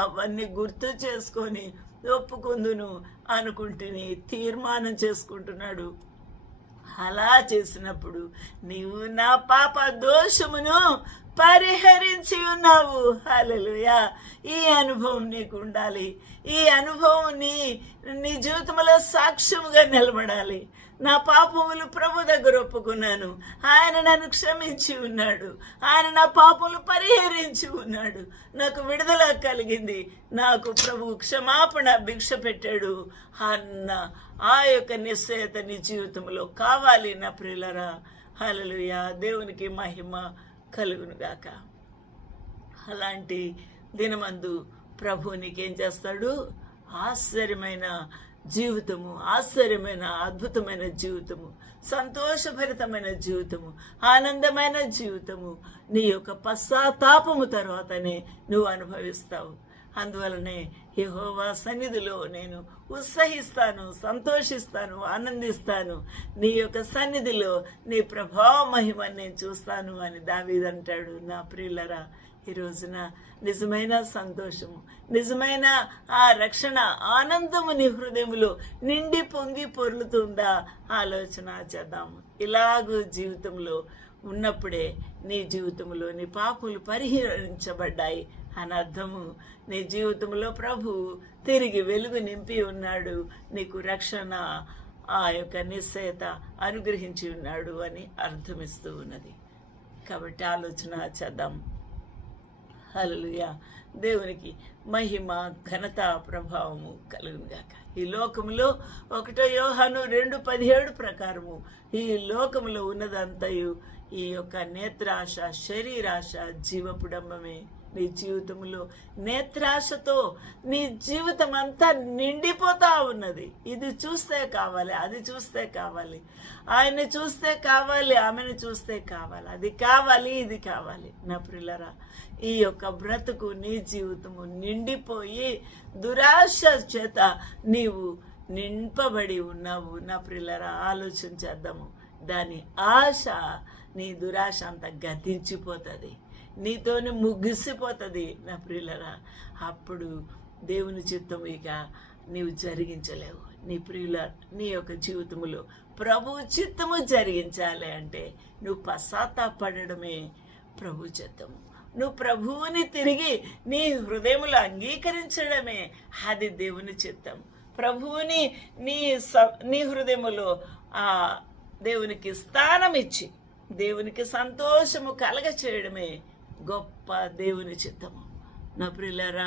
అవన్నీ గుర్తు చేసుకొని ఒప్పుకుందును అనుకుంటుని తీర్మానం చేసుకుంటున్నాడు. అలా చేసినప్పుడు నీవు నా పాప దోషమును పరిహరించి ఉన్నావు. హల్లెలూయా. ఈ అనుభవం నీకు ఉండాలి. ఈ అనుభవం నీ జీవితంలో సాక్ష్యముగా నిలబడాలి. నా పాపములు ప్రభు దగ్గర ఒప్పుకున్నాను, ఆయన నన్ను క్షమించి ఉన్నాడు, ఆయన నా పాపములు పరిహరించి ఉన్నాడు, నాకు విడుదల కలిగింది, నాకు ప్రభు క్షమాపణ భిక్ష పెట్టాడు అన్న ఆ యొక్క నిశ్చయత నీ జీవితంలో కావాలి నా ప్రియులరా. హల్లెలూయా. దేవునికి మహిమ కలుగునుగాక. అలాంటి దినమందు ప్రభు నీకేం చేస్తాడు? ఆశ్చర్యమైన జీవితము, ఆశ్చర్యమైన అద్భుతమైన జీవితము, సంతోషభరితమైన జీవితము, ఆనందమైన జీవితము నీ యొక్క పశ్చాత్తాపము తర్వాతనే నువ్వు అనుభవిస్తావు. అందువలనే యెహోవా సన్నిధిలో నేను ఉత్సహిస్తాను, సంతోషిస్తాను, ఆనందిస్తాను. నీ యొక్క సన్నిధిలో నీ ప్రభావ మహిమని నేను చూస్తాను అని దావీదు అంటాడు. నా ప్రియులరా, ఈ రోజున నిజమైన సంతోషము, నిజమైన ఆ రక్షణ ఆనందము నీ హృదయంలో నిండి పొంగి పొర్లుతుందా? ఆలోచన చేద్దాము. ఇలాగూ జీవితంలో ఉన్నప్పుడే నీ జీవితంలో నీ పాపులు పరిహరించబడ్డాయి అని అర్థము. నీ జీవితంలో ప్రభు తిరిగి వెలుగు నింపి ఉన్నాడు, నీకు రక్షణ ఆ యొక్క నిశ్చయత అనుగ్రహించి ఉన్నాడు అని అర్థమిస్తూ ఉన్నది. కాబట్టి ఆలోచన చేద్దాం. హల్లెలూయా. దేవునికి మహిమ, ఘనత, ప్రభావము కలుగునుగాక. ఈ లోకములో 1 యోహాను 2:17 ప్రకారము ఈ లోకములో ఉన్నదంతయు ఈ యొక్క నేత్రాశ, శరీరాశ, జీవపుడంబమే. నీ జీవితంలో నేత్రాశతో నీ జీవితం అంతా నిండిపోతా ఉన్నది. ఇది చూస్తే కావాలి, అది చూస్తే కావాలి, ఆయన్ని చూస్తే కావాలి, ఆమెను చూస్తే కావాలి, అది కావాలి, ఇది కావాలి. నా ప్రియులరా, ఈ యొక్క బ్రతుకు నీ జీవితము నిండిపోయి దురాశ చేత నీవు నింపబడి ఉన్నావు. నా ప్రియులరా, ఆలోచన చేద్దాము. దాని ఆశ, నీ దురాశ అంతా గతించిపోతుంది, నీతోనే ముగిసిపోతుంది. నా ప్రియులరా, అప్పుడు దేవుని చిత్తం ఇక నీవు జరిగించలేవు. నీ ప్రియుల నీ యొక్క జీవితంలో ప్రభు చిత్తము జరిగించాలి అంటే నువ్వు పశ్చాత్తాపడమే ప్రభు చిత్తము. నువ్వు ప్రభువుని తిరిగి నీ హృదయములో అంగీకరించడమే అది దేవుని చిత్తం. ప్రభువుని నీ హృదయములో ఆ దేవునికి స్థానం ఇచ్చి దేవునికి సంతోషము కలగ చేయడమే గొప్ప దేవుని చిత్తము. నా ప్రియులారా,